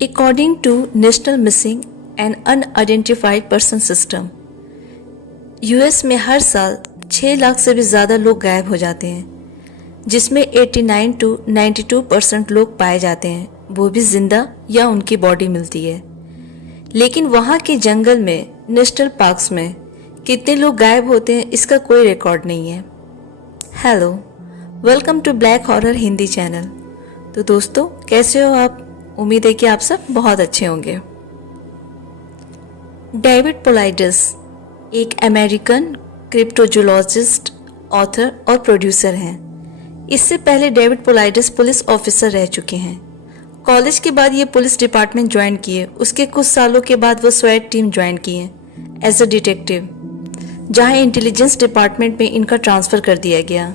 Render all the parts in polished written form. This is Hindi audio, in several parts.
According to National Missing and Unidentified Person System, US में हर साल 6 लाख से भी ज़्यादा लोग गायब हो जाते हैं, जिसमें 89 to 92% लोग पाए जाते हैं, वो भी जिंदा या उनकी बॉडी मिलती है। लेकिन वहाँ के जंगल में, नेशनल पार्क्स में कितने लोग गायब होते हैं इसका कोई रिकॉर्ड नहीं है। Hello, welcome to black horror Hindi channel. तो दोस्तों, कैसे हो आप? उम्मीद है कि आप सब बहुत अच्छे होंगे। डेविड पोलाइडस एक अमेरिकन क्रिप्टोजोलॉजिस्ट, ऑथर और प्रोड्यूसर हैं। इससे पहले डेविड पोलाइडस पुलिस ऑफिसर रह चुके हैं। कॉलेज के बाद ये पुलिस डिपार्टमेंट ज्वाइन किए। उसके कुछ सालों के बाद वो स्वैट टीम ज्वाइन किए एज अ डिटेक्टिव, जहां इंटेलिजेंस डिपार्टमेंट में इनका ट्रांसफ़र कर दिया गया।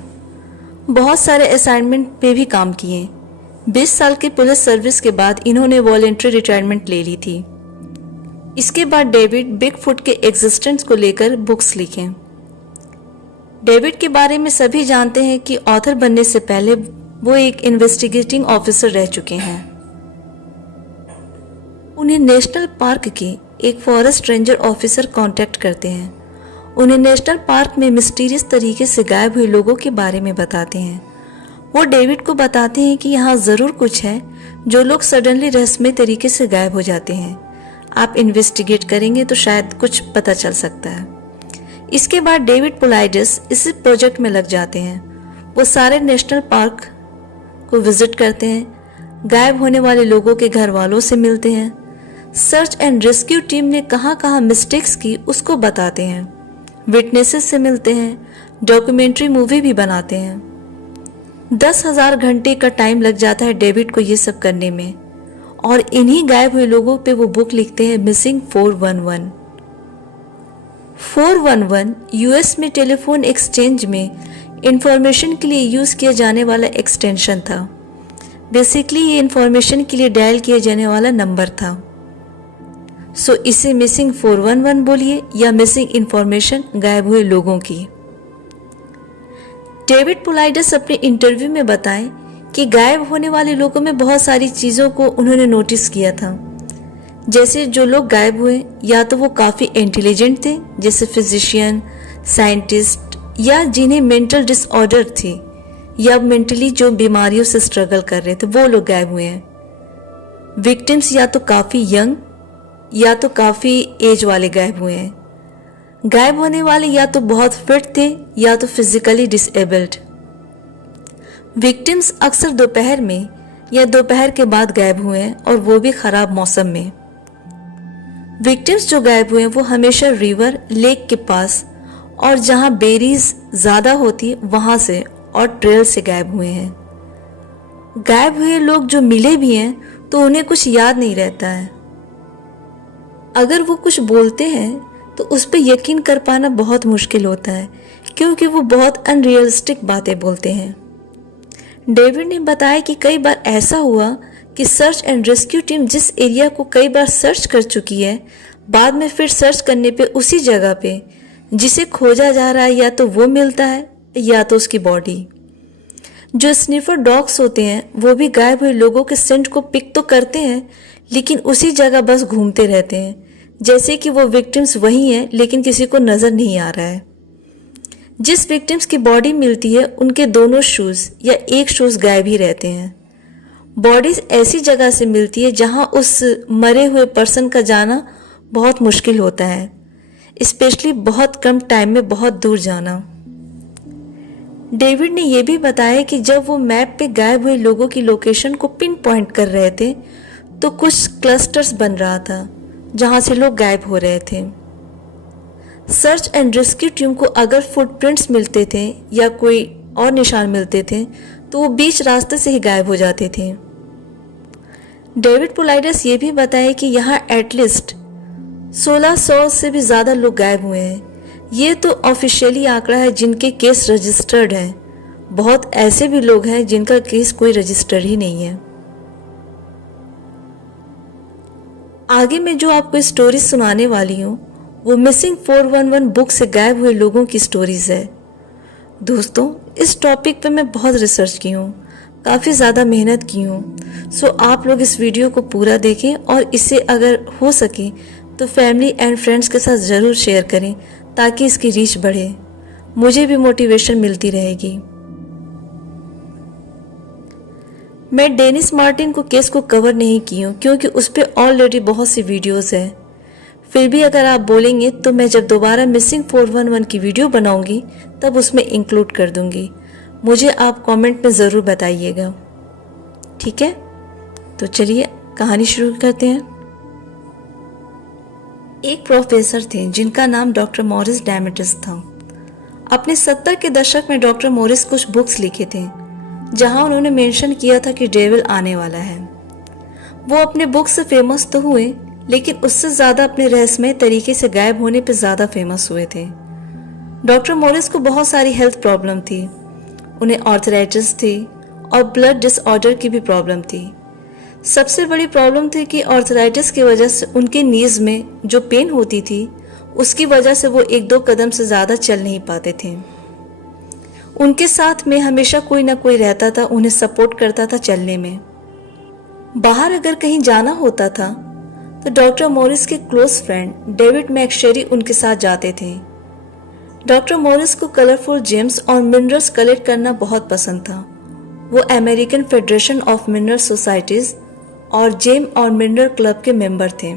बहुत सारे असाइनमेंट पे भी काम किए। 20 साल की पुलिस सर्विस के बाद इन्होंने वॉलंटरी रिटायरमेंट ले ली थी। इसके बाद डेविड बिगफुट के एग्जिस्टेंस को लेकर बुक्स लिखे। डेविड के बारे में सभी जानते हैं कि ऑथर बनने से पहले वो एक इन्वेस्टिगेटिंग ऑफिसर रह चुके हैं। उन्हें नेशनल पार्क के एक फॉरेस्ट रेंजर ऑफिसर कांटेक्ट करते हैं। उन्हें नेशनल पार्क में मिस्टीरियस तरीके से गायब हुए लोगों के बारे में बताते हैं। वो डेविड को बताते हैं कि यहाँ ज़रूर कुछ है, जो लोग सडनली रहस्यमय तरीके से गायब हो जाते हैं। आप इन्वेस्टिगेट करेंगे तो शायद कुछ पता चल सकता है। इसके बाद डेविड पोलाइडस इस प्रोजेक्ट में लग जाते हैं। वो सारे नेशनल पार्क को विजिट करते हैं, गायब होने वाले लोगों के घर वालों से मिलते हैं, सर्च एंड रेस्क्यू टीम ने कहाँ कहाँ मिस्टेक्स की उसको बताते हैं, विटनेसेस से मिलते हैं, डॉक्यूमेंट्री मूवी भी बनाते हैं। 10,000 घंटे का टाइम लग जाता है डेविड को ये सब करने में, और इन्हीं गायब हुए लोगों पे वो बुक लिखते हैं मिसिंग 411। 411 यूएस में टेलीफोन एक्सचेंज में इंफॉर्मेशन के लिए यूज किया जाने वाला एक्सटेंशन था। बेसिकली ये इंफॉर्मेशन के लिए डायल किया जाने वाला नंबर था। सो इसे मिसिंग 411 बोलिए या मिसिंग इंफॉर्मेशन, गायब हुए लोगों की। डेविड पोलाइडस अपने इंटरव्यू में बताएं कि गायब होने वाले लोगों में बहुत सारी चीज़ों को उन्होंने नोटिस किया था। जैसे जो लोग गायब हुए या तो वो काफ़ी इंटेलिजेंट थे, जैसे फिजिशियन, साइंटिस्ट, या जिन्हें मेंटल डिसऑर्डर थी या मेंटली जो बीमारियों से स्ट्रगल कर रहे थे, वो लोग गायब हुए हैं। विक्टिम्स या तो काफ़ी यंग या तो काफ़ी एज वाले गायब हुए हैं। गायब होने वाले या तो बहुत फिट थे या तो फिजिकली डिसेबल्ड। विक्टिम्स अक्सर दोपहर में या दोपहर के बाद गायब हुए हैं, और वो भी खराब मौसम में। विक्टिम्स जो गायब हुए हैं वो हमेशा रिवर, लेक के पास और जहां बेरीज ज़्यादा होती वहां से और ट्रेल से गायब हुए हैं। गायब हुए लोग जो मिले भी हैं तो उन्हें कुछ याद नहीं रहता है। अगर वो कुछ बोलते हैं तो उस पर यकीन कर पाना बहुत मुश्किल होता है, क्योंकि वो बहुत अनरियलिस्टिक बातें बोलते हैं। डेविड ने बताया कि कई बार ऐसा हुआ कि सर्च एंड रेस्क्यू टीम जिस एरिया को कई बार सर्च कर चुकी है, बाद में फिर सर्च करने पे उसी जगह पे जिसे खोजा जा रहा है या तो वो मिलता है या तो उसकी बॉडी। जो स्निफर डॉग्स होते हैं वो भी गायब हुए लोगों के सेंट को पिक तो करते हैं, लेकिन उसी जगह बस घूमते रहते हैं, जैसे कि वो विक्टिम्स वही हैं लेकिन किसी को नज़र नहीं आ रहा है। जिस विक्टिम्स की बॉडी मिलती है उनके दोनों शूज़ या एक शूज़ गायब ही रहते हैं। बॉडीज ऐसी जगह से मिलती है जहां उस मरे हुए पर्सन का जाना बहुत मुश्किल होता है, स्पेशली बहुत कम टाइम में बहुत दूर जाना। डेविड ने यह भी बताया कि जब वो मैप पे गायब हुए लोगों की लोकेशन को पिन पॉइंट कर रहे थे तो कुछ क्लस्टर्स बन रहा था जहां से लोग गायब हो रहे थे। सर्च एंड रेस्क्यू टीम को अगर फुटप्रिंट्स मिलते थे या कोई और निशान मिलते थे तो वो बीच रास्ते से ही गायब हो जाते थे। डेविड पोलाइडस ये भी बताया कि यहाँ एटलीस्ट 1600 से भी ज़्यादा लोग गायब हुए हैं। ये तो ऑफिशियली आंकड़ा है जिनके केस रजिस्टर्ड हैं। बहुत ऐसे भी लोग हैं जिनका केस कोई रजिस्टर ही नहीं है। आगे मैं जो आपको स्टोरी सुनाने वाली हूँ वो मिसिंग 411 बुक से गायब हुए लोगों की स्टोरीज है। दोस्तों, इस टॉपिक पे मैं बहुत रिसर्च की हूँ, काफ़ी ज़्यादा मेहनत की हूँ। सो आप लोग इस वीडियो को पूरा देखें और इसे अगर हो सके तो फैमिली एंड फ्रेंड्स के साथ ज़रूर शेयर करें ताकि इसकी रीच बढ़े, मुझे भी मोटिवेशन मिलती रहेगी। मैं डेनिस मार्टिन को केस को कवर नहीं की हूँ क्योंकि उस पर ऑलरेडी बहुत सी वीडियोस हैं। फिर भी अगर आप बोलेंगे तो मैं जब दोबारा मिसिंग 411 की वीडियो बनाऊंगी तब उसमें इंक्लूड कर दूंगी। मुझे आप कमेंट में ज़रूर बताइएगा, ठीक है? तो चलिए कहानी शुरू करते हैं। एक प्रोफेसर थे जिनका नाम डॉक्टर मॉरिस डैमेटिस था। अपने 70 के दशक में डॉक्टर मॉरिस कुछ बुक्स लिखे थे जहां उन्होंने मेंशन किया था कि डेविल आने वाला है। वो अपने बुक से फेमस तो हुए लेकिन उससे ज़्यादा अपने रहस्यमय तरीके से गायब होने पर ज़्यादा फेमस हुए थे। डॉक्टर मॉरिस को बहुत सारी हेल्थ प्रॉब्लम थी। उन्हें आर्थराइटिस थी और ब्लड डिसऑर्डर की भी प्रॉब्लम थी। सबसे बड़ी प्रॉब्लम थी कि आर्थराइटिस की वजह से उनके नीज में जो पेन होती थी उसकी वजह से वो 1-2 कदम से ज़्यादा चल नहीं पाते थे। उनके साथ में हमेशा कोई ना कोई रहता था, उन्हें सपोर्ट करता था चलने में। बाहर अगर कहीं जाना होता था तो डॉक्टर मॉरिस के क्लोज फ्रेंड डेविड मैकशेरी उनके साथ जाते थे। डॉक्टर मॉरिस को कलरफुल जेम्स और मिनरल्स कलेक्ट करना बहुत पसंद था। वो American federation of mineral societies और जेम और मिनरल क्लब के मेंबर थे।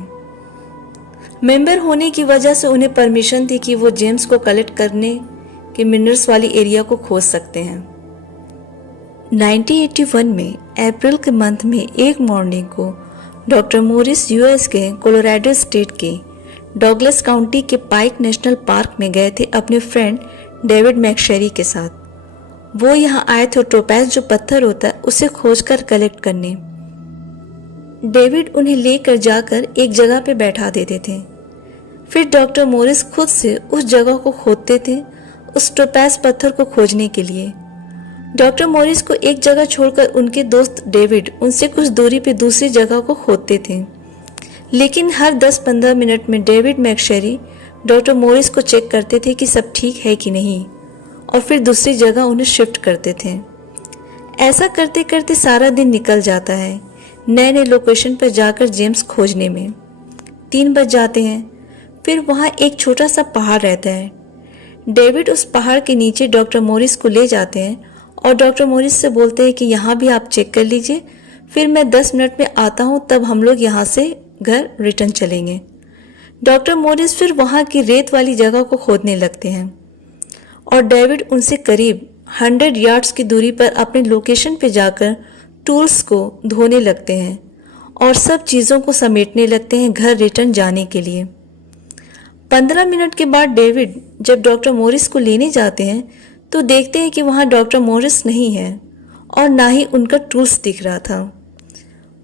मेंबर होने की वजह से उन्हें परमिशन थी कि वो जेम्स को कलेक्ट करने के मिनरल्स वाली एरिया को खोज सकते हैं। 1981 में अप्रैल के मंथ में एक मॉर्निंग को डॉक्टर मॉरिस यूएस के कोलोराडो स्टेट के डॉगलस काउंटी के पाइक नेशनल पार्क में गए थे अपने फ्रेंड डेविड मैकशेरी के साथ। वो यहाँ आए थे टोपैज जो पत्थर होता है उसे खोजकर कलेक्ट करने। डेविड उन्हें लेकर जाकर एक जगह पे बैठा देते थे। फिर डॉक्टर मॉरिस खुद से उस जगह को खोदते थे उस टोपैज पत्थर को खोजने के लिए। डॉक्टर मॉरिस को एक जगह छोड़कर उनके दोस्त डेविड उनसे कुछ दूरी पे दूसरी जगह को खोदते थे, लेकिन हर 10-15 मिनट में डेविड मैकशेरी डॉक्टर मॉरिस को चेक करते थे कि सब ठीक है कि नहीं और फिर दूसरी जगह उन्हें शिफ्ट करते थे। ऐसा करते करते सारा दिन निकल जाता है नए नए लोकेशन पर जाकर जेम्स खोजने में। 3 बज जाते हैं। फिर वहाँ एक छोटा सा पहाड़ रहता है। डेविड उस पहाड़ के नीचे डॉक्टर मॉरिस को ले जाते हैं और डॉक्टर मॉरिस से बोलते हैं कि यहाँ भी आप चेक कर लीजिए, फिर मैं 10 मिनट में आता हूँ, तब हम लोग यहाँ से घर रिटर्न चलेंगे। डॉक्टर मॉरिस फिर वहाँ की रेत वाली जगह को खोदने लगते हैं और डेविड उनसे करीब 100 यार्ड्स की दूरी पर अपने लोकेशन पे जाकर टूल्स को धोने लगते हैं और सब चीज़ों को समेटने लगते हैं घर रिटर्न जाने के लिए। 15 मिनट के बाद डेविड जब डॉक्टर मॉरिस को लेने जाते हैं तो देखते हैं कि वहाँ डॉक्टर मॉरिस नहीं है और ना ही उनका टूल्स दिख रहा था।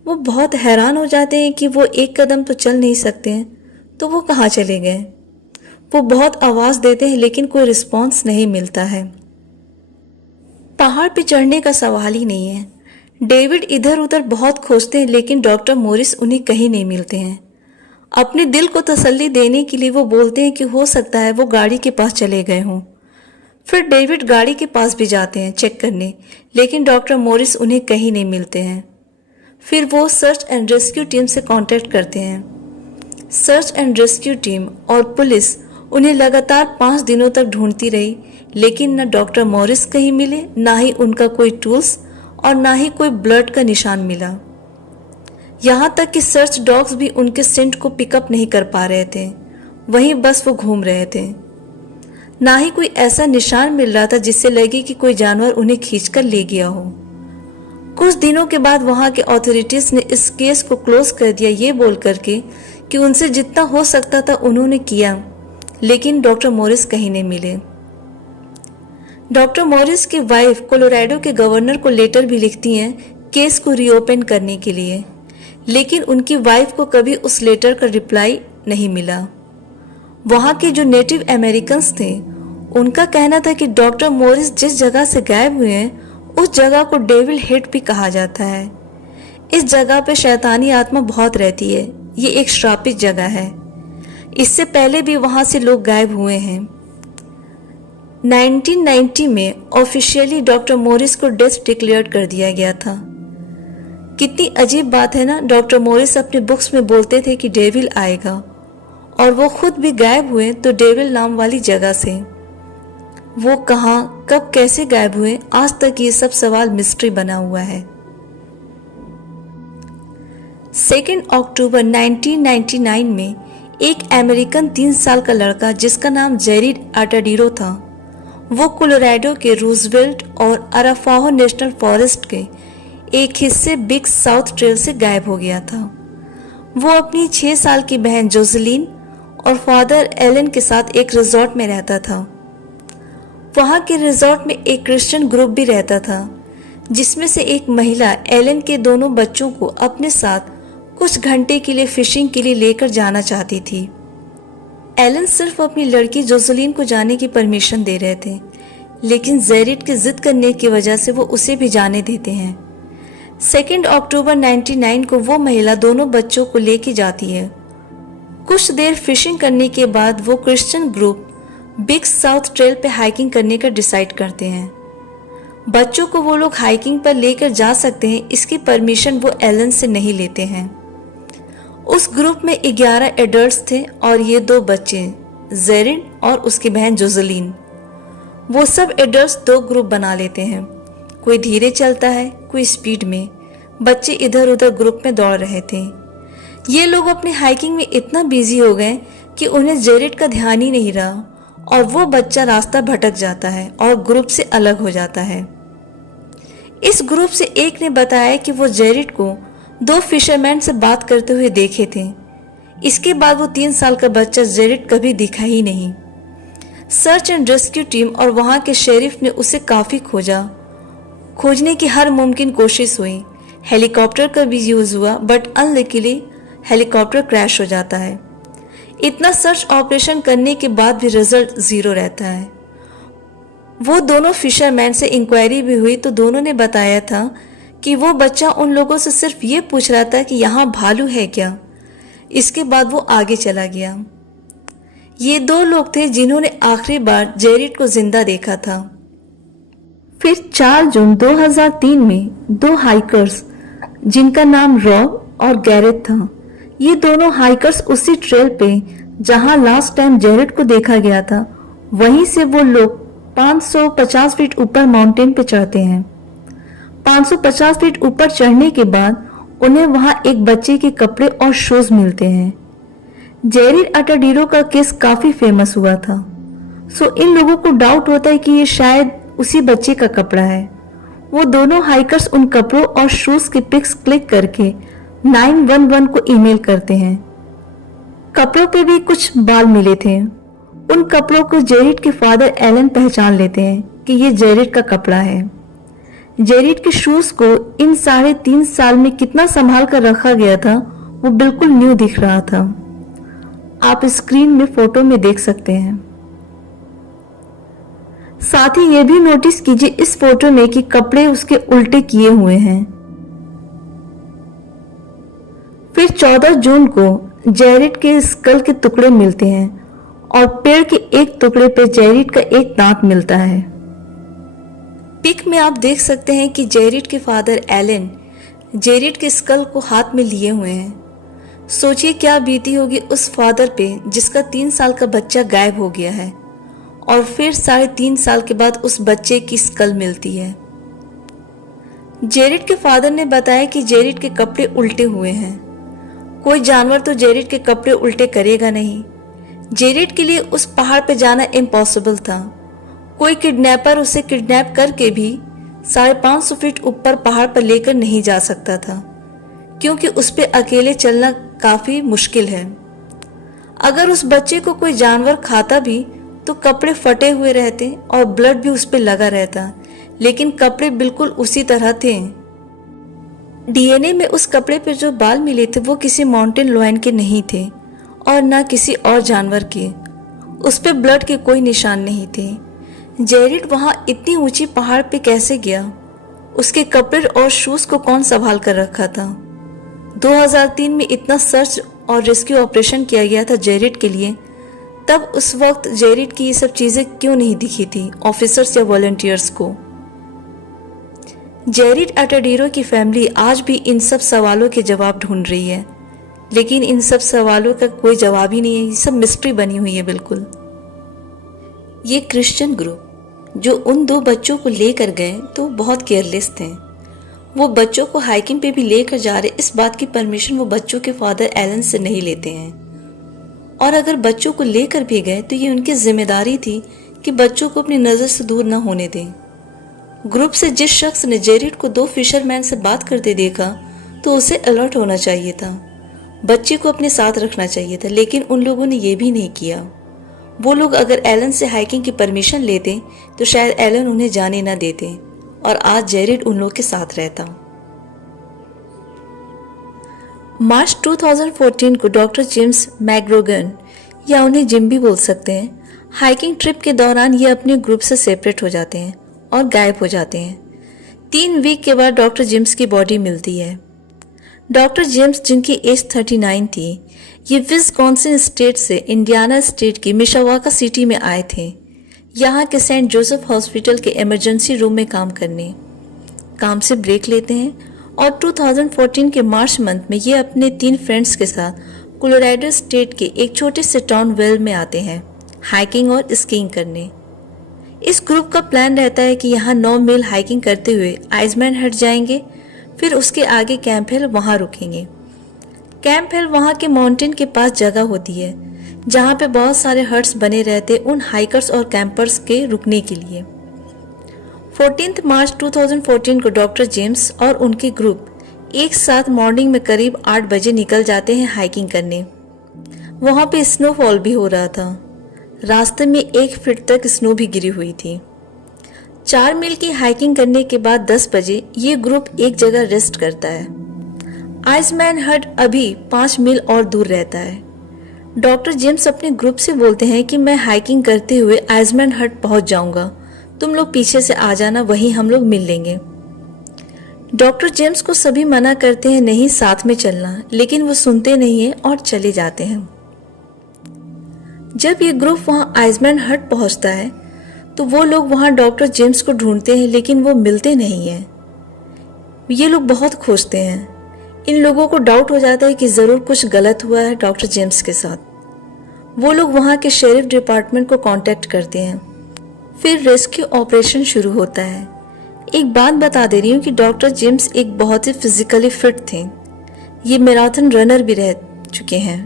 वो बहुत हैरान हो जाते हैं कि वो एक कदम तो चल नहीं सकते हैं, तो वो कहाँ चले गए। वो बहुत आवाज़ देते हैं लेकिन कोई रिस्पॉन्स नहीं मिलता है। पहाड़ पे चढ़ने का सवाल ही नहीं है। डेविड इधर उधर बहुत खोजते हैं लेकिन डॉक्टर मॉरिस उन्हें कहीं नहीं मिलते हैं। अपने दिल को तसल्ली देने के लिए वो बोलते हैं कि हो सकता है वो गाड़ी के पास चले गए हों। फिर डेविड गाड़ी के पास भी जाते हैं चेक करने, लेकिन डॉक्टर मॉरिस उन्हें कहीं नहीं मिलते हैं। फिर वो सर्च एंड रेस्क्यू टीम से कांटेक्ट करते हैं। सर्च एंड रेस्क्यू टीम और पुलिस उन्हें लगातार 5 दिनों तक ढूंढती रही, लेकिन न डॉक्टर मॉरिस कहीं मिले, ना ही उनका कोई टूल्स और ना ही कोई ब्लड का निशान मिला। यहाँ तक कि सर्च डॉग्स भी उनके सेंट को पिकअप नहीं कर पा रहे थे, वहीं बस वो घूम रहे थे। ना ही कोई ऐसा निशान मिल रहा था जिससे लगे कि कोई जानवर उन्हें खींचकर ले गया हो। कुछ दिनों के बाद वहां के अथॉरिटीज ने इस केस को क्लोज कर दिया, ये बोल करके कि उनसे जितना हो सकता था उन्होंने किया, लेकिन डॉक्टर मॉरिस कहीं नहीं मिले। डॉक्टर मॉरिस की वाइफ कोलोराडो के गवर्नर को लेटर भी लिखती हैं केस को रीओपन करने के लिए, लेकिन उनकी वाइफ को कभी उस लेटर का रिप्लाई नहीं मिला। वहाँ के जो नेटिव अमेरिकन्स थे उनका कहना था कि डॉक्टर मॉरिस जिस जगह से गायब हुए हैं उस जगह को डेविल हेड भी कहा जाता है। इस जगह पे शैतानी आत्मा बहुत रहती है, ये एक श्रापित जगह है। इससे पहले भी वहाँ से लोग गायब हुए हैं। 1990 में ऑफिशियली डॉक्टर मॉरिस को डेथ डिक्लेयर कर दिया गया था। कितनी अजीब बात है ना, डॉक्टर मॉरिस अपने बुक्स में बोलते थे कि डेविल आएगा और वो खुद भी गायब हुए तो डेविल नाम वाली जगह से। वो कहाँ, कब, कैसे गायब हुए, आज तक ये सब सवाल मिस्ट्री बना हुआ है। 2 अक्टूबर 1999 में एक अमेरिकन 3 साल का लड़का जिसका नाम जेरिड आटाडीरो था, वो कोलोराडो के रूजवेल्ट और अरापाहो नेशनल फॉरेस्ट के एक हिस्से बिग साउथ ट्रेल से गायब हो गया था। वो अपनी 6 साल की बहन जोसेलिन और फादर एलन के साथ एक रिजॉर्ट में रहता था। वहाँ के रिजॉर्ट में एक क्रिश्चियन ग्रुप भी रहता था, जिसमें से एक महिला एलन के दोनों बच्चों को अपने साथ कुछ घंटे के लिए फिशिंग के लिए लेकर जाना चाहती थी। एलन सिर्फ अपनी लड़की जोसेलिन को जाने की परमिशन दे रहे थे, लेकिन जेरिड के जिद करने की वजह से वो उसे भी जाने देते हैं। 2 अक्टूबर 1999 को वो महिला दोनों बच्चों को लेके जाती है। कुछ देर फिशिंग करने के बाद वो Christian group big south trail पे हाइकिंग करने का डिसाइड करते हैं। बच्चों को वो लोग हाइकिंग पर लेकर जा सकते हैं, इसकी परमिशन वो एलन से नहीं लेते हैं। उस ग्रुप में 11 एडल्ट्स थे और ये 2 बच्चे, जेरिड और उसकी बहन जोसेलिन। वो सब एडल्ट्स 2 ग्रुप बना लेते हैं, कोई धीरे चलता है, कोई स्पीड में। बच्चे इधर उधर ग्रुप में दौड़ रहे थे। ये लोग अपने हाइकिंग में इतना बिजी हो गए कि उन्हें जेरिड का ध्यान ही नहीं रहा और वो बच्चा रास्ता भटक जाता है और ग्रुप से अलग हो जाता है। इस ग्रुप से एक ने बताया कि वो जेरिड को 2 फिशरमैन से बात करते हुए देखे थे। इसके बाद वो 3 साल का बच्चा जेरिड कभी दिखा ही नहीं। सर्च एंड रेस्क्यू टीम और वहाँ के शेरिफ ने उसे काफ़ी खोजा। खोजने की हर मुमकिन कोशिश हुई। हेलीकॉप्टर का भी यूज़ हुआ, बट अनलकीली हेलीकॉप्टर क्रैश हो जाता है। इतना सर्च ऑपरेशन करने के बाद भी रिजल्ट 0 रहता है। वो दोनों फिशरमैन से इंक्वायरी भी हुई तो दोनों ने बताया था कि वो बच्चा उन लोगों से सिर्फ ये पूछ रहा था कि यहाँ भालू है क्या। इसके बाद वो आगे चला गया। ये 2 लोग थे जिन्होंने आखिरी बार जेरिड को जिंदा देखा था। फिर 4 जून 2003 में 2 हाइकर्स जिनका नाम रॉब और गैरेट था, ये दोनों हाइकर्स उसी ट्रेल पे जहां लास्ट टाइम जेरिड को देखा गया था, वहीं से वो लोग 550 फीट ऊपर माउंटेन पे चढ़ते हैं। 550 फीट ऊपर चढ़ने के बाद उन्हें वहां एक बच्चे के कपड़े और शूज मिलते हैं। जेरिड आटाडीरो का केस काफी फेमस हुआ था, सो इन लोगों को डाउट होता है कि ये शायद उसी बच्चे का कपड़ा है। वो दोनों हाइकर्स उन कपड़ों और शूज के पिक्स क्लिक करके 911 को ईमेल करते हैं। कपड़ों पे भी कुछ बाल मिले थे। उन कपड़ों को जेरिड के फादर एलन पहचान लेते हैं कि ये जेरिड का कपड़ा है। जेरिड के शूज को इन 3.5 साल में कितना संभाल कर रखा गया था, वो बिल्कुल न्यू दिख रहा था। आप स्क्रीन में फोटो में देख सकते हैं। साथ ही ये भी नोटिस कीजिए इस फोटो में कि कपड़े उसके उल्टे किए हुए हैं। फिर 14 जून को जेरिड के स्कल के टुकड़े मिलते हैं और पेड़ के एक टुकड़े पे जेरिड का एक दांत मिलता है। पिक में आप देख सकते हैं कि जेरिड के फादर एलन जेरिड के स्कल को हाथ में लिए हुए हैं। सोचिए क्या बीती होगी उस फादर पे जिसका 3 साल का बच्चा गायब हो गया है और फिर 3.5 साल के बाद उस बच्चे की स्कल मिलती है। जेरिड के फादर ने बताया कि जेरिड के कपड़े उल्टे हुए हैं। कोई जानवर तो जेरिड के कपड़े उल्टे करेगा नहीं। जेरिड के लिए उस पहाड़ पे जाना इम्पॉसिबल था। कोई किडनैपर उसे किडनैप करके भी 550 फीट ऊपर पहाड़ पर लेकर नहीं जा सकता था, क्योंकि उस पे अकेले चलना काफी मुश्किल है। अगर उस बच्चे को कोई जानवर खाता भी तो कपड़े फटे हुए रहते और ब्लड भी उस पे लगा रहता, लेकिन कपड़े बिल्कुल उसी तरह थे। डीएनए में उस कपड़े पर जो बाल मिले थे वो किसी माउंटेन लायन के नहीं थे और ना किसी और जानवर के। उस पे ब्लड के कोई निशान नहीं थे। जेरिड वहां इतनी ऊंची पहाड़ पे कैसे गया? उसके कपड़े और शूज को कौन संभाल कर रखा था? 2003 में इतना सर्च और रेस्क्यू ऑपरेशन किया गया था जेरिड के लिए, तब उस वक्त जेरिड की ये सब चीजें क्यों नहीं दिखी थी ऑफिसर्स या वॉलंटियर्स को? जेरिड अटाडीरो की फैमिली आज भी इन सब सवालों के जवाब ढूंढ रही है, लेकिन इन सब सवालों का कोई जवाब ही नहीं है। ये सब मिस्ट्री बनी हुई है बिल्कुल। ये क्रिश्चियन ग्रुप जो उन 2 बच्चों को लेकर गए तो बहुत केयरलेस थे। वो बच्चों को हाइकिंग पे भी लेकर जा रहे, इस बात की परमिशन वो बच्चों के फादर एलन से नहीं लेते हैं। और अगर बच्चों को लेकर भी गए तो ये उनकी जिम्मेदारी थी कि बच्चों को अपनी नज़र से दूर न होने दें। ग्रुप से जिस शख्स ने जेरिड को 2 फिशरमैन से बात करते देखा तो उसे अलर्ट होना चाहिए था, बच्चे को अपने साथ रखना चाहिए था, लेकिन उन लोगों ने ये भी नहीं किया। वो लोग अगर एलन से हाइकिंग की परमिशन लेते तो शायद एलन उन्हें जाने न देते और आज जेरिड उन लोग के साथ रहता। मार्च 2014 को डॉक्टर जेम्स मैकग्रोगन, या उन्हें जिम भी बोल सकते हैं, हाइकिंग ट्रिप के दौरान ये अपने ग्रुप से सेपरेट हो जाते हैं और गायब हो जाते हैं। 3 वीक के बाद डॉक्टर जेम्स की बॉडी मिलती है। डॉक्टर जेम्स, जिनकी एज 39 थी, ये विस्कॉन्सिन स्टेट से इंडियाना स्टेट की मिशावाका सिटी में आए थे, यहाँ के सेंट जोसेफ हॉस्पिटल के इमरजेंसी रूम में काम करने। काम से ब्रेक लेते हैं और 2014 के मार्च मंथ में ये अपने 3 फ्रेंड्स के साथ कोलोराडो स्टेट के एक छोटे से टाउन वेल में आते हैं हाइकिंग और स्कीइंग करने। इस ग्रुप का प्लान रहता है कि यहाँ 9 मील हाइकिंग करते हुए आइसमैन हट जाएंगे, फिर उसके आगे कैंप हिल, वहाँ रुकेंगे। कैंप हिल वहाँ के माउंटेन के पास जगह होती है जहाँ पे बहुत सारे हट्स बने रहते उन हाइकर्स और कैंपर्स के रुकने के लिए। 14 मार्च 2014 को डॉक्टर जेम्स और उनके ग्रुप एक साथ मॉर्निंग में करीब 8 बजे निकल जाते हैं हाइकिंग करने। वहाँ पे स्नोफॉल भी हो रहा था। रास्ते में 1 फीट तक स्नो भी गिरी हुई थी। 4 मील की हाइकिंग करने के बाद 10 बजे ये ग्रुप एक जगह रेस्ट करता है। आइसमैन हट अभी 5 मील और दूर रहता है। डॉक्टर जेम्स अपने ग्रुप से बोलते हैं कि मैं हाइकिंग करते हुए आइसमैन हट पहुंच जाऊंगा, तुम लोग पीछे से आ जाना, वहीं हम लोग मिल लेंगे। डॉक्टर जेम्स को सभी मना करते हैं नहीं साथ में चलना, लेकिन वो सुनते नहीं है और चले जाते हैं। जब ये ग्रुप वहां आइसमैन हट पहुंचता है तो वो लोग वहां डॉक्टर जेम्स को ढूंढते हैं, लेकिन वो मिलते नहीं हैं। ये लोग बहुत खोजते हैं। इन लोगों को डाउट हो जाता है कि ज़रूर कुछ गलत हुआ है डॉक्टर जेम्स के साथ। वो लोग वहाँ के शेरिफ डिपार्टमेंट को कांटेक्ट करते हैं। फिर रेस्क्यू ऑपरेशन शुरू होता है। एक बात बता दे रही हूँ कि डॉक्टर जेम्स एक बहुत ही फिजिकली फिट थे। ये मैराथन रनर भी रह चुके हैं।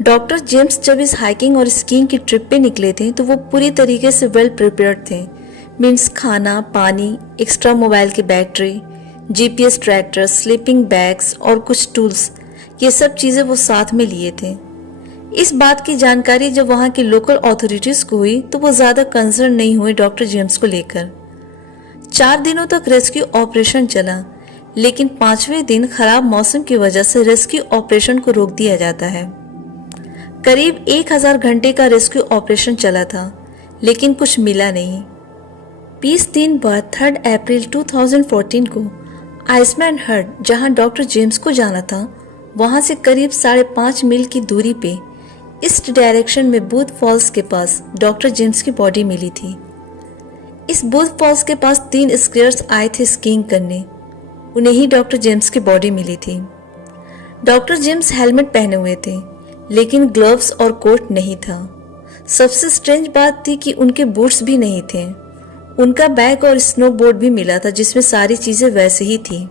डॉक्टर जेम्स जब इस हाइकिंग और स्कीइंग की ट्रिप पे निकले थे तो वो पूरी तरीके से वेल प्रिपेयर्ड थे। मीन्स खाना, पानी, एक्स्ट्रा मोबाइल की battery, GPS tractor, sleeping bags और कुछ टूल्स, ये सब चीज़ें वो साथ में लिए थे। इस बात की जानकारी जब वहाँ की लोकल अथॉरिटीज़ को हुई तो वो ज़्यादा कंसर्न नहीं हुए डॉक्टर जेम्स को लेकर। 4 दिनों तक रेस्क्यू ऑपरेशन चला, लेकिन 5वें दिन खराब मौसम की वजह से रेस्क्यू ऑपरेशन को रोक दिया जाता है। करीब 1000 घंटे का रेस्क्यू ऑपरेशन चला था, लेकिन कुछ मिला नहीं। 20 दिन बाद 3 अप्रैल 2014 को आइसमैन हट, जहां डॉक्टर जेम्स को जाना था, वहां से करीब 5.5 मील की दूरी पे ईस्ट डायरेक्शन में बूथ फॉल्स के पास डॉक्टर जेम्स की बॉडी मिली थी। इस बूथ फॉल्स के पास 3 स्कीयर्स आए थे स्कीइंग करने, उन्हें ही डॉक्टर जेम्स की बॉडी मिली थी। डॉक्टर जेम्स हेलमेट पहने हुए थे, लेकिन ग्लव्स और कोट नहीं था। सबसे स्ट्रेंज बात थी कि उनके बूट्स भी नहीं थे। उनका बैग और स्नो बोर्ड भी मिला था जिसमें सारी चीजें वैसे ही थी।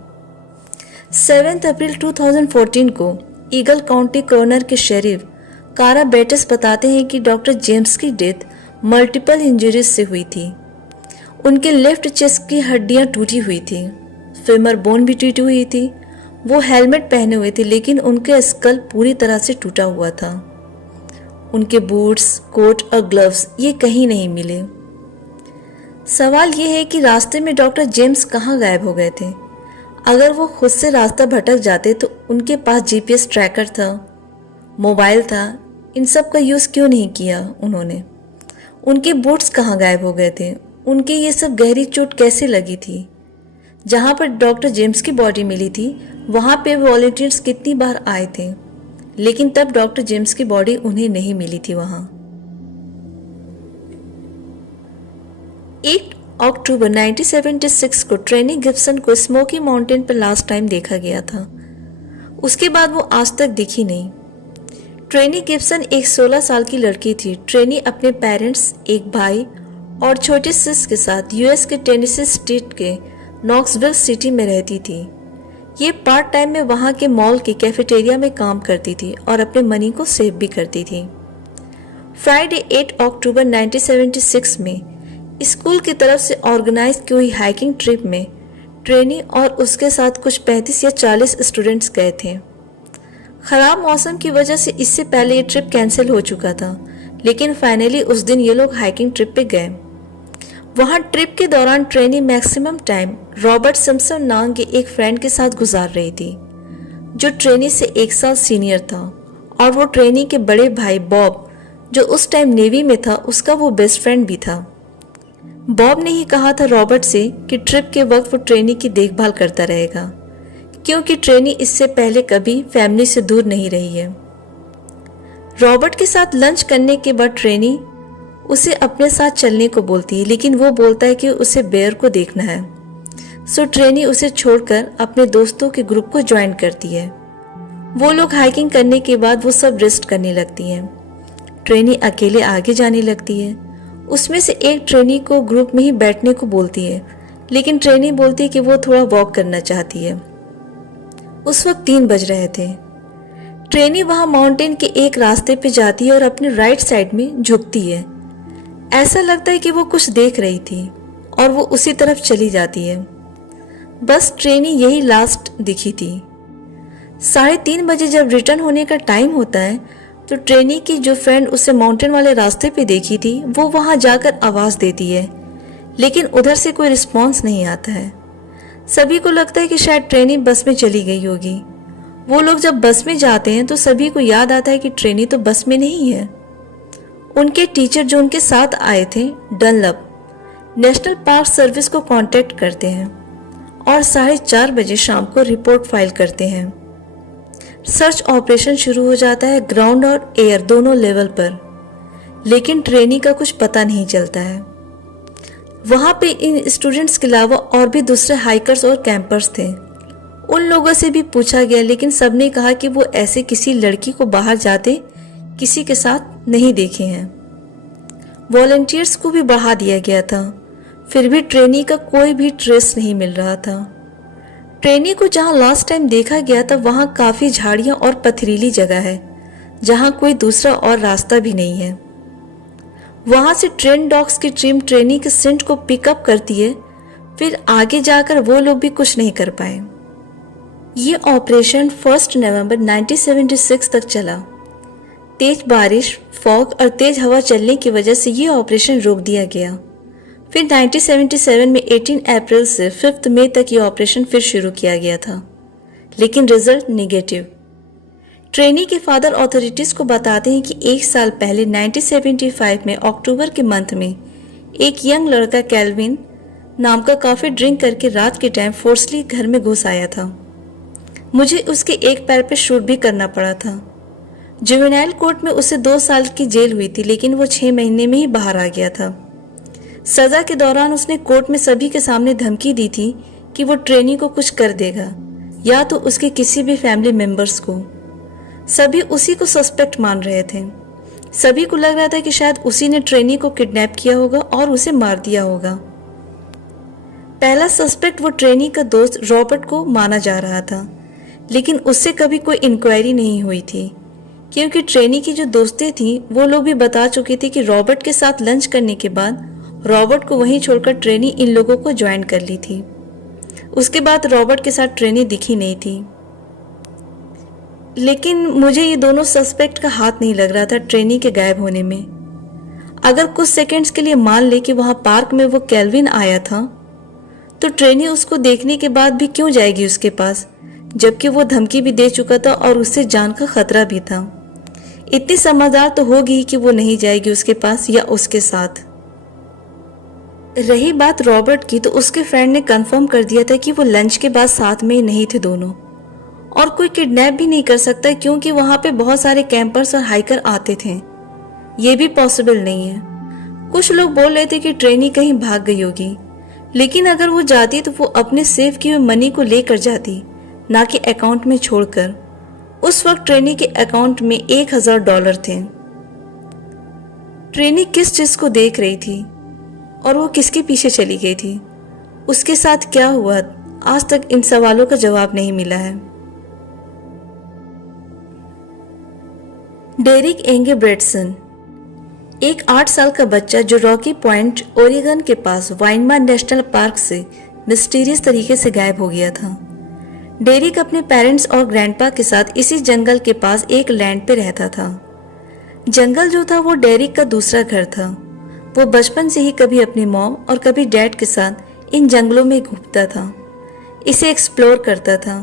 7 अप्रैल 2014 को ईगल काउंटी क्रोनर के शेरिफ कारा बेटस बताते हैं कि डॉक्टर जेम्स की डेथ मल्टीपल इंजरीज से हुई थी। उनके लेफ्ट चेस्ट की हड्डियां टूटी हुई थी, फेमर बोन भी टूटी हुई थी। वो हेलमेट पहने हुए थे, लेकिन उनका स्कल पूरी तरह से टूटा हुआ था। उनके बूट्स, कोट और ग्लव्स ये कहीं नहीं मिले। सवाल ये है कि रास्ते में डॉक्टर जेम्स कहाँ गायब हो गए थे। अगर वो खुद से रास्ता भटक जाते तो उनके पास जीपीएस ट्रैकर था, मोबाइल था, इन सब का यूज़ क्यों नहीं किया उन्होंने। उनके बूट्स कहाँ गायब हो गए थे, उनके ये सब गहरी चोट कैसे लगी थी। जहाँ पर डॉक्टर जेम्स की बॉडी मिली थी वहाँ पे वॉलंटियर्स कितनी बार आए थे, लेकिन तब डॉक्टर जेम्स की बॉडी उन्हें नहीं मिली थी वहाँ। 8 अक्टूबर 1976 को ट्रेनी गिब्सन को स्मोकी माउंटेन पर लास्ट टाइम देखा गया था। उसके बाद वो आज तक दिखी नहीं। ट्रेनी गिब्सन एक 16 साल की लड़की थी। ट्रेनी अपने पेरेंट्स, एक भाई और छोटे सिस के साथ यूएस के टेनेसी स्टेट के नॉक्सविल सिटी में रहती थी। ये पार्ट टाइम में वहाँ के मॉल के कैफेटेरिया में काम करती थी और अपने मनी को सेव भी करती थी। फ्राइडे 8 अक्टूबर 1976 में स्कूल की तरफ से ऑर्गेनाइज की हुई हाइकिंग ट्रिप में ट्रेनी और उसके साथ कुछ 35 या 40 स्टूडेंट्स गए थे। खराब मौसम की वजह से इससे पहले ये ट्रिप कैंसिल हो चुका था, लेकिन फाइनली उस दिन ये लोग हाइकिंग ट्रिप पे गए। वहाँ ट्रिप के दौरान trainee maximum time Robert Simpson नाम के एक फ्रेंड के साथ गुजार रही थी, जो ट्रेनी से 1 साल सीनियर था, और वो ट्रेनी के बड़े भाई बॉब, जो उस टाइम नेवी में था, उसका वो बेस्ट फ्रेंड भी था। बॉब ने ही कहा था रॉबर्ट से कि ट्रिप के वक्त वो ट्रेनी की देखभाल करता रहेगा, क्योंकि ट्रेनी इससे पहले कभी फैमिली से दूर नहीं रही है। रॉबर्ट के साथ लंच करने के बाद ट्रेनी उसे अपने साथ चलने को बोलती है, लेकिन वो बोलता है कि उसे बेयर को देखना है। सो ट्रेनी उसे छोड़कर अपने दोस्तों के ग्रुप को ज्वाइन करती है। वो लोग हाइकिंग करने के बाद वो सब रेस्ट करने लगती हैं। ट्रेनी अकेले आगे जाने लगती है। उसमें से एक ट्रेनी को ग्रुप में ही बैठने को बोलती है, लेकिन ट्रेनी बोलती है कि वो थोड़ा वॉक करना चाहती है। उस वक्त 3 बज रहे थे। ट्रेनी वहां माउंटेन के एक रास्ते पे जाती है और अपने राइट साइड में झुकती है। ऐसा लगता है कि वो कुछ देख रही थी और वो उसी तरफ चली जाती है। बस ट्रेनी यही लास्ट दिखी थी। 3:30 बजे जब रिटर्न होने का टाइम होता है तो ट्रेनी की जो फ्रेंड उसे माउंटेन वाले रास्ते पे देखी थी वो वहां जाकर आवाज देती है, लेकिन उधर से कोई रिस्पॉन्स नहीं आता है। सभी को लगता है कि शायद ट्रेनी बस में चली गई होगी। वो लोग जब बस में जाते हैं तो सभी को याद आता है कि ट्रेनी तो बस में नहीं है। उनके टीचर जो उनके साथ आए थे डनलप नेशनल पार्क सर्विस को कांटेक्ट करते हैं और 4:30 बजे शाम को रिपोर्ट फाइल करते हैं। सर्च ऑपरेशन शुरू हो जाता है ग्राउंड और एयर दोनों लेवल पर, लेकिन ट्रेनी का कुछ पता नहीं चलता है। वहां पे इन स्टूडेंट्स के अलावा और भी दूसरे हाइकर्स और कैंपर्स थे। उन लोगों से भी पूछा गया, लेकिन सबने कहा कि वो ऐसे किसी लड़की को बाहर जाते किसी के साथ नहीं देखे हैं। वॉलंटियर्स को भी बढ़ा दिया गया था, फिर भी ट्रेनी का कोई भी ट्रेस नहीं मिल रहा था। ट्रेनी को जहां लास्ट टाइम देखा गया था वहां काफी झाड़ियां और पथरीली जगह है, जहां कोई दूसरा और रास्ता भी नहीं है। वहां से ट्रेन डॉग्स की टीम ट्रेनी के सेंट को पिकअप करती है, फिर आगे जाकर वो लोग भी कुछ नहीं कर पाए। ये ऑपरेशन 1 नवंबर 1976 तक चला। तेज बारिश, फॉग और तेज हवा चलने की वजह से ये ऑपरेशन रोक दिया गया। फिर 1977 में 18 अप्रैल से 5 मई तक ये ऑपरेशन फिर शुरू किया गया था, लेकिन रिजल्ट नेगेटिव। ट्रेनी के फादर अथॉरिटीज को बताते हैं कि 1 साल पहले 1975 में अक्टूबर के मंथ में एक यंग लड़का कैल्विन नाम का काफी ड्रिंक करके रात के टाइम फोर्सली घर में घुस आया था। मुझे उसके एक पैर पे शूट भी करना पड़ा था। जुवेनाइल कोर्ट में उसे 2 साल की जेल हुई थी, लेकिन वो 6 महीने में ही बाहर आ गया था। सजा के दौरान उसने कोर्ट में सभी के सामने धमकी दी थी कि वो ट्रेनी को कुछ कर देगा या तो उसके किसी भी फैमिली मेंबर्स को। सभी उसी को सस्पेक्ट मान रहे थे। सभी को लग रहा था कि शायद उसी ने ट्रेनी को किडनैप किया होगा और उसे मार दिया होगा। पहला सस्पेक्ट वो ट्रेनी का दोस्त रॉबर्ट को माना जा रहा था, लेकिन उससे कभी कोई इंक्वायरी नहीं हुई थी, क्योंकि ट्रेनी की जो दोस्तें थी वो लोग भी बता चुके थे कि रॉबर्ट के साथ लंच करने के बाद रॉबर्ट को वहीं छोड़कर ट्रेनी इन लोगों को ज्वाइन कर ली थी। उसके बाद रॉबर्ट के साथ ट्रेनी दिखी नहीं थी। लेकिन मुझे ये दोनों सस्पेक्ट का हाथ नहीं लग रहा था ट्रेनी के गायब होने में। अगर कुछ सेकंड्स के लिए मान ले कि वहां पार्क में वो कैल्विन आया था, तो ट्रेनी उसको देखने के बाद भी क्यों जाएगी उसके पास, जबकि वो धमकी भी दे चुका था और उससे जान का खतरा भी था। इतनी समझदार तो होगी कि वो नहीं जाएगी उसके पास या उसके साथ। रही बात रॉबर्ट की, तो उसके फ्रेंड ने कंफर्म कर दिया था कि वो लंच के बाद साथ में ही नहीं थे दोनों, और कोई किडनैप भी नहीं कर सकता क्योंकि वहां पे बहुत सारे कैंपर्स और हाइकर आते थे। ये भी पॉसिबल नहीं है। कुछ लोग बोल रहे थे कि ट्रेनी कहीं भाग गई होगी, लेकिन अगर वो जाती तो वो अपने सेव किए हुए मनी को लेकर जाती, ना कि अकाउंट में छोड़कर। उस वक्त ट्रेनी के अकाउंट में $1000 थे। ट्रेनी किस चीज को देख रही थी और वो किसके पीछे चली गई थी? उसके साथ क्या हुआ? आज तक इन सवालों का जवाब नहीं मिला है। डेरिक एंगेब्रेटसन, एक 8 साल का बच्चा जो रॉकी पॉइंट ओरेगन के पास वाइनमा नेशनल पार्क से मिस्टीरियस तरीके से गायब हो गया था। डेरिक अपने पेरेंट्स और ग्रैंडपा के साथ इसी जंगल के पास एक लैंड पे रहता था। जंगल जो था वो डेरिक का दूसरा घर था। वो बचपन से ही कभी अपनी मॉम और कभी डैड के साथ इन जंगलों में घूमता था, इसे एक्सप्लोर करता था।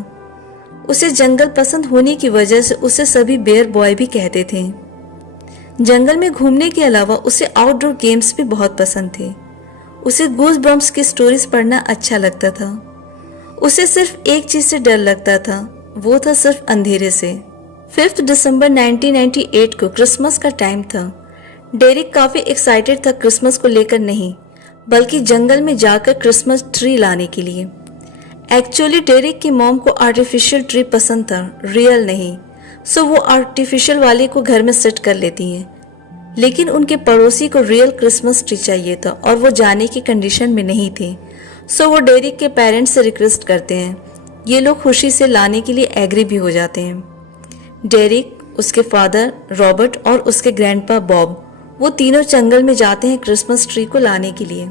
उसे जंगल पसंद होने की वजह से उसे सभी बेयर बॉय भी कहते थे। जंगल में घूमने के अलावा उसे आउटडोर गेम्स भी बहुत पसंद थे। उसे गूज बम्प्स की स्टोरीज पढ़ना अच्छा लगता था। उसे सिर्फ एक चीज से डर लगता था, वो था सिर्फ अंधेरे से। 5 दिसंबर 1998 को क्रिसमस का टाइम था। डेरिक काफी एक्साइटेड था क्रिसमस को लेकर नहीं, बल्कि जंगल में जाकर क्रिसमस ट्री लाने के लिए। एक्चुअली डेरिक की मॉम को आर्टिफिशियल ट्री पसंद था, रियल नहीं, सो वो आर्टिफिशियल वाले को घर में सेट कर लेती हैं। लेकिन उनके पड़ोसी को रियल क्रिसमस ट्री चाहिए था और वो जाने की कंडीशन में नहीं थे, सो वो डेरिक के पेरेंट्स से रिक्वेस्ट करते हैं। ये लोग खुशी से लाने के लिए एग्री भी हो जाते हैं। डेरिक, उसके फादर रॉबर्ट और उसके ग्रैंडपा बॉब, वो तीनों जंगल में जाते हैं क्रिसमस ट्री को लाने के लिए।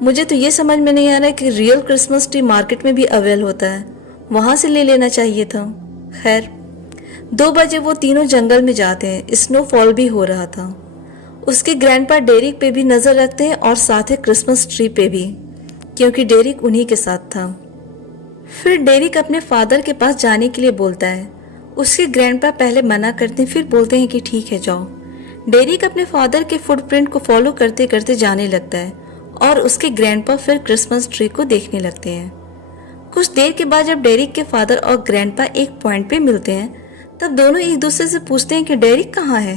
मुझे तो ये समझ में नहीं आ रहा कि रियल क्रिसमस ट्री मार्केट में भी अवेल होता है, वहां से ले लेना चाहिए था। खैर, 2 बजे वो तीनों जंगल में जाते हैं। स्नोफॉल भी हो रहा था। उसके ग्रैंडपा डेरिक पे भी नजर रखते हैं और साथ ही क्रिसमस ट्री पे भी, क्योंकि डेरिक उन्हीं के साथ था। फिर डेरिक अपने फादर के पास जाने के लिए बोलता है। उसके ग्रैंडपा पहले मना करते हैं, फिर बोलते हैं कि ठीक है जाओ। डेरिक अपने फादर के फुटप्रिंट को फॉलो करते करते जाने लगता है और उसके ग्रैंडपा फिर क्रिसमस ट्री को देखने लगते हैं। कुछ देर के बाद जब डेरिक के फादर और ग्रैंडपा एक पॉइंट पे मिलते हैं, तब दोनों एक दूसरे से पूछते हैं कि डेरिक कहाँ है।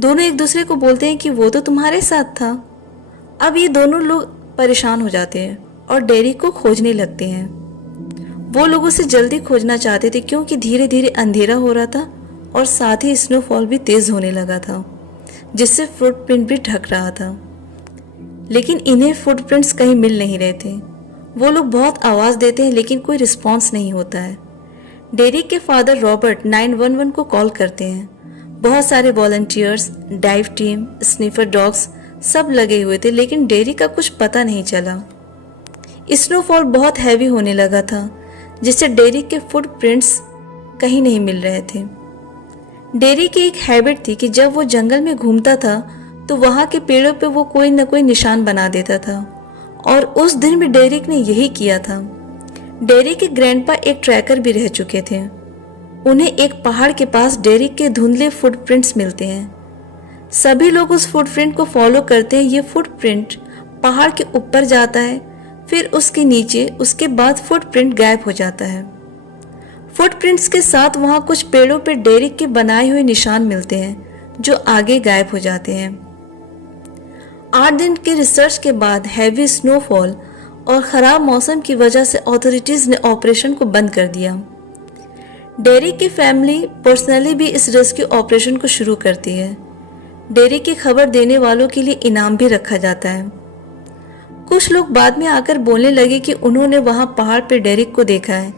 दोनों एक दूसरे को बोलते हैं कि वो तो तुम्हारे साथ था। अब ये दोनों लोग परेशान हो जाते हैं और डेरिक को खोजने लगते हैं। वो लोग उसे जल्दी खोजना चाहते थे क्योंकि धीरे धीरे अंधेरा हो रहा था और साथ ही स्नोफॉल भी तेज होने लगा था, जिससे फुटप्रिंट भी ढक रहा था। लेकिन इन्हें फुटप्रिंट्स कहीं मिल नहीं रहे थे। वो लोग बहुत आवाज देते हैं लेकिन कोई रिस्पॉन्स नहीं होता है। डेरिक के फादर रॉबर्ट 911 को कॉल करते हैं। बहुत सारे volunteers, dive team, sniffer dogs सब लगे हुए थे, लेकिन डेरिक का कुछ पता नहीं चला। स्नोफॉल बहुत हैवी होने लगा था, जिससे डेरिक के फुटप्रिंट्स कहीं नहीं मिल रहे थे। डेरिक की एक हैबिट थी कि जब वो जंगल में घूमता था तो वहां के पेड़ों पे वो कोई न कोई निशान बना देता था, और उस दिन भी डेरिक ने यही किया था। डेरिक के ग्रैंडपा एक ट्रैकर भी रह चुके थे। उन्हें एक पहाड़ के पास डेरिक के धुंधले फुटप्रिंट्स मिलते हैं। सभी लोग उस फुटप्रिंट को फॉलो करते हैं। ये फुटप्रिंट पहाड़ के ऊपर जाता है, फिर उसके नीचे, उसके बाद फुटप्रिंट गायब हो जाता है। फुटप्रिंट्स के साथ वहां कुछ पेड़ों पर डेरिक के बनाए हुए निशान मिलते हैं जो आगे गायब हो जाते हैं। 8 दिन के रिसर्च के बाद हैवी स्नोफॉल और खराब मौसम की वजह से अथॉरिटीज ने ऑपरेशन को बंद कर दिया। डेरिक की फैमिली पर्सनली भी इस रेस्क्यू ऑपरेशन को शुरू करती है। डेरिक की खबर देने वालों के लिए इनाम भी रखा जाता है। कुछ लोग बाद में आकर बोलने लगे कि उन्होंने वहां पहाड़ पर डेरिक को देखा है,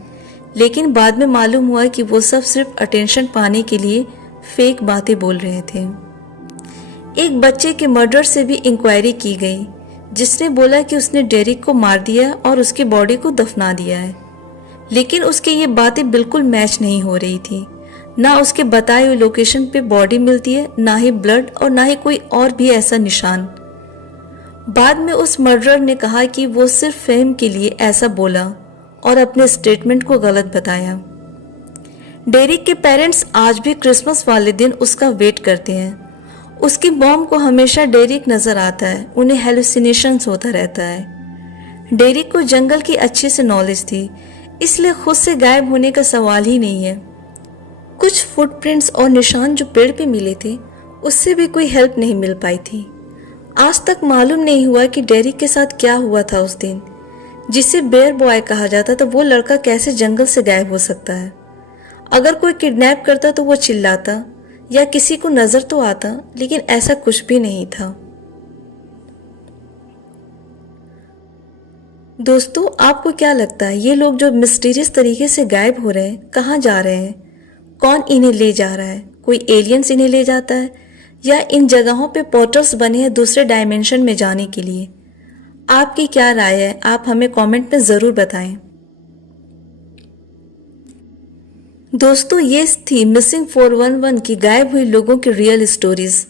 लेकिन बाद में मालूम हुआ कि वो सब सिर्फ अटेंशन पाने के लिए फेक बातें बोल रहे थे। एक बच्चे के मर्डर से भी इंक्वायरी की गई, जिसने बोला कि उसने डेरिक को मार दिया और उसकी बॉडी को दफना दिया है, लेकिन उसके ये बातें बिल्कुल मैच नहीं हो रही थी। ना उसके बताए हुए लोकेशन पे बॉडी मिलती है, ना ही ब्लड और ना ही कोई और भी ऐसा निशान। बाद में उस मर्डरर ने कहा कि वो सिर्फ फेम के लिए ऐसा बोला और अपने स्टेटमेंट को गलत बताया। डेरिक के पेरेंट्स आज भी क्रिसमस वाले दिन उसका वेट करते हैं। उसकी मॉम को हमेशा डेरिक नजर आता है, उन्हें हेलुसिनेशंस होता रहता है। डेरिक को जंगल की अच्छे से नॉलेज थी, इसलिए खुद से गायब होने का सवाल ही नहीं है। कुछ फुटप्रिंट्स और निशान जो पेड़ पे मिले थे, उससे भी कोई हेल्प नहीं मिल पाई थी। आज तक मालूम नहीं हुआ कि डेरिक के साथ क्या हुआ था उस दिन। जिसे बेयर बॉय कहा जाता था, वो लड़का कैसे जंगल से गायब हो सकता है। अगर कोई किडनैप करता तो वो चिल्लाता या किसी को नजर तो आता, लेकिन ऐसा कुछ भी नहीं था। दोस्तों, आपको क्या लगता है ये लोग जो मिस्टीरियस तरीके से गायब हो रहे हैं, कहाँ जा रहे हैं? कौन इन्हें ले जा रहा है? कोई एलियंस इन्हें ले जाता है या इन जगहों पे पोर्टल्स बने हैं दूसरे डायमेंशन में जाने के लिए? आपकी क्या राय है? आप हमें कमेंट में ज़रूर बताएं। दोस्तों, ये थी मिसिंग 411 की गायब हुई लोगों की रियल स्टोरीज।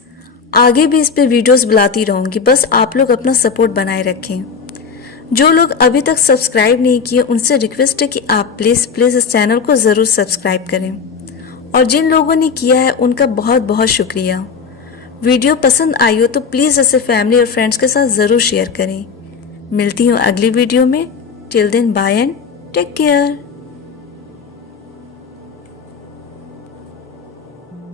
आगे भी इस पे वीडियोस बुलाती रहूंगी, बस आप लोग अपना सपोर्ट बनाए रखें। जो लोग अभी तक सब्सक्राइब नहीं किए, उनसे रिक्वेस्ट है कि आप प्लीज़ इस चैनल को ज़रूर सब्सक्राइब करें, और जिन लोगों ने किया है उनका बहुत बहुत शुक्रिया। वीडियो पसंद आई हो तो प्लीज़ इसे फैमिली और फ्रेंड्स के साथ ज़रूर शेयर करें। मिलती हूँ अगली वीडियो में। Till then bye and take care.